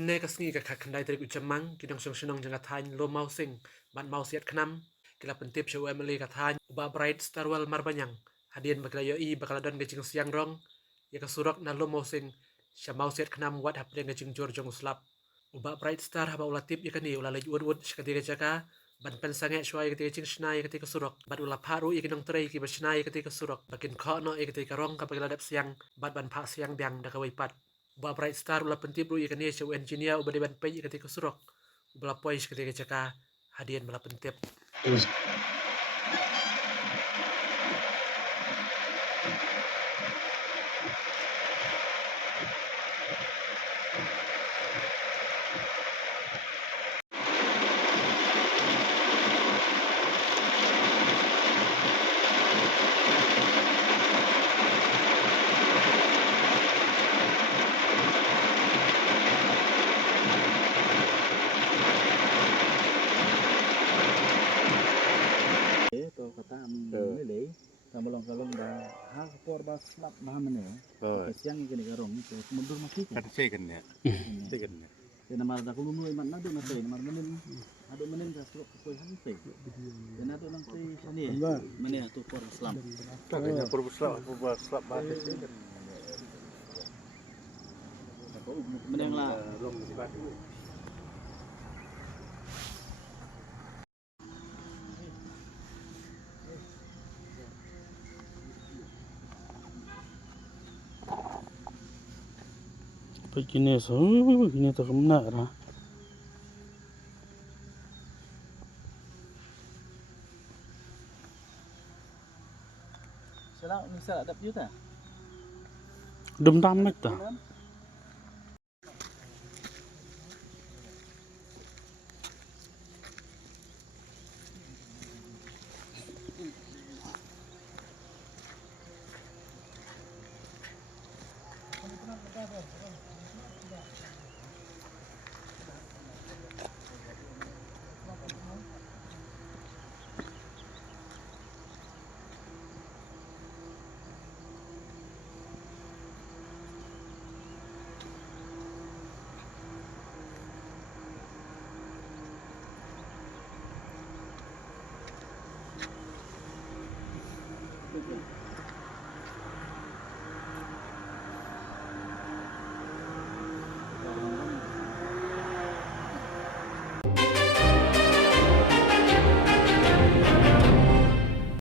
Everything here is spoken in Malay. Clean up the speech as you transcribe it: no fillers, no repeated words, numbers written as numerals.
Kene kasngi ka khandai trik uchamang kidong song janga thain lo mausing ban mausiat khnam kila pentip show emily ka thain ba bright starwell marbanyang hadien bakla yo I bakla don gajing siang rong ya kasurok na lo mausing sha mausiat khnam wat hapde gajing jor jong slap uba bright star haba ulatip ya kani ulalaj wud shkati jaka ban pensange shwa ya ketika shna ya ketika surok bat ula pharu ya kidong trei ki bashna ya ketika surok bakin kho no ya ketika rong ka bakla dap siang bat ban pha siang biang da kawai pat ba bright star ula pentip ru ikan ye show engineer uba deban pay ketika surok ubala pois ketika jaka hadian bala pentip Kalong dah hak por bas slap bahan mana? Kesiang ini garong itu mundur masih. Kata second ya. Second ya. Kena marah dah kulung lu iman nado nanti, marah menin, ada menin dah suruh kue hantai. Kena ada nanti sini. Mana tu por slam. Kagaknya por slap batas second. Mana yang lah? Begini tak kena lah. Salah misal ada juta. Dum dam nak tak?